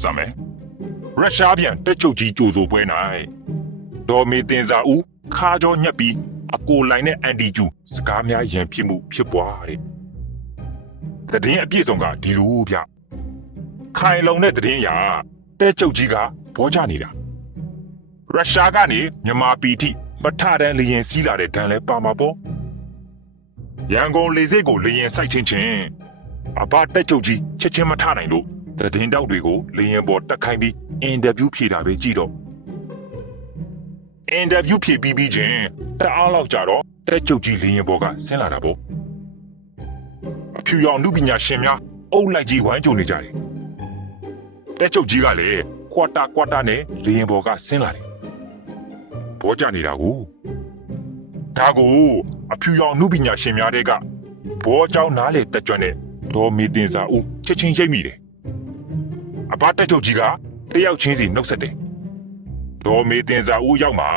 စမယ်ရုရှားပြန်တက်ချုပ်ကြီးကြိုဆိုပွဲ၌ဒေါ်မေတင်စာဦးခါကြောညက်ပြီးအကိုလိုင်းနဲ့အန်တီကျူစကားများရန်ဖြစ်မှုဖြစ်ပွားတဲ့တည်င်းအပြည့်စုံကဒီလိုဗျခိုင်လုံတဲ့တည်င်းရာတက်ချုပ်ကြီးကဘောချနေတာရုရှားကနေမြန်မာပြည်ထိပထတန်းလေရင်စီးလာတဲ့ဒဏ်လဲပါမှာပေါ့ရန်ကုန်လေဆိပ်ကိုလေရင်စိုက်ချင်းချင်းအဘတက်ချုပ်ကြီးချက်ချင်းမထနိုင်လို့ တည်င်းတောက်တွေကိုလေရင်ပေါ်တက်ခိုင်းပြီးအင်တာဗျူးဖြေတာပဲကြည့်တော့ အင်တာဗျူးဖြေပြီးပြီးချင်းတအားလောက်ကြတော့တက်ချုပ်ကြီးလေရင်ပေါ်ကဆင်းလာတာပေါ့အဖြူရောင်လူပညာရှင်များအုပ်လိုက်ကြီးဝိုင်းကြုံနေကြတယ်တက်ချုပ်ကြီးကလည်းကွာတာကွာတာနဲ့လေရင်ပေါ်ကဆင်းလာတယ်ဘောကြနေတာကိုဒါကိုအဖြူရောင်လူပညာရှင်များတွေကဘောเจ้าနားလေတက်ကြွတဲ့ဒေါ်မီတင်စာဦးချက်ချင်းရိပ်မိတယ် အဘတက်ချုပ်ကြီးကတယောက်ချင်းစီနှုတ်ဆက်တယ်ဒေါ်မေတင်စာဦးရောက်မှာ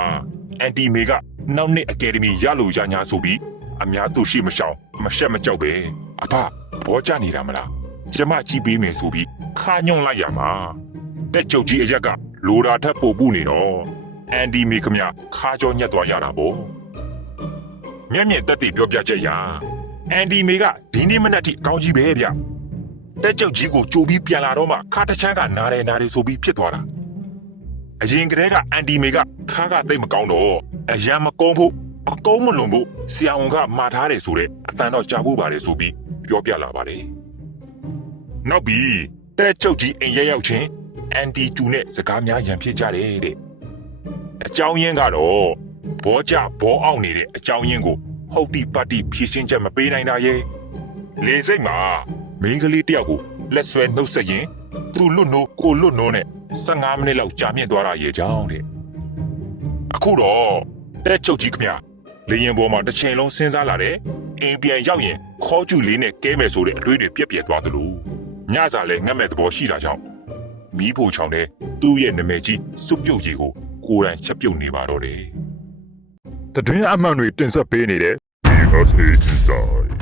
အန်တီမေကနောက်နှစ်အကယ်ဒမီရလို့ရညာဆိုပြီးအများသူရှိမရှောင်မရှက်မကြောက်ပဲအဖဘောကြနေတာမလားကျမကြည့်ပေးမယ်ဆိုပြီးခါညွန့်လိုက်ရမှာတက်ချုပ်ကြီးအရက်ကလိုတာထက်ပို့ပူနေတော့အန်တီမေခမခါကြောညက်သွားရတာပေါ့မျက်မြင်တက်တည်ပြောပြချက်ရာအန်တီမေကဒီနေ့မနက်ထိအကောင်းကြီးပဲဗျ တက်ချုပ်ကြီးကိုကြိုပြီးပြန်လာတော့မှခါတချမ်းကနားတယ်နားတယ်ဆိုပြီးဖြစ်သွားတာအရင်ကတည်းကအန်တီမေကခါးကတိတ်မကောင်းတော့အရန်မကုန်းဖို့မကုန်းမလွန်ဖို့ဆရာဝန်ကမှာထားတယ်ဆိုတဲ့အတန်တော့ကြားဖို့ပါတယ်ဆိုပြီးပြောပြလာပါတယ်။နောက်ပြီးတဲ့ချုပ်ကြီးအိမ်ရဲရောက်ချင်းအန်တီကျူနဲ့စကားများရန်ဖြစ်ကြတယ်တဲ့အကြောင်းရင်းကတော့ဘောကြဘောအောင်နေတဲ့အကြောင်းရင်းကိုဟုတ်တိပတ်တိဖြည့်ရှင်းချက်မပေးနိုင်တာရဲ့လေစိတ်မှာ မိန်းကလေးတယောက်ကိုလက်ဆွဲနှုတ်ဆက်ရင်သူ့လွတ်နိုးကိုလွတ်နိုးနဲ့15မိနစ်လောက်ကြာမြင့်သွားတာရဲ့ကြောင်းတဲ့အခုတော့တဲ့ချုပ်ကြီးခမလေရင်ပေါ်မှာတစ်ချိန်လုံးစဉ်းစားလာတဲ့အိမ်ပြန်ရောက်ရင်ခေါ်ကျူလေးနဲ့ကဲမယ်ဆိုတဲ့အတွေးတွေပြက်ပြက်သွားသလိုညစာလဲငတ်မဲ့သဘောရှိတာကြောင့်မီးဖိုချောင်းတဲ့သူ့ရဲ့နာမည်ကြီးစုပ်ပြုတ်ကြီးကိုကိုယ်တိုင်ချက်ပြုတ်နေပါတော့တယ်တတွင်းအမှန်တွေတင်ဆက်ပေးနေတဲ့ BSA Inside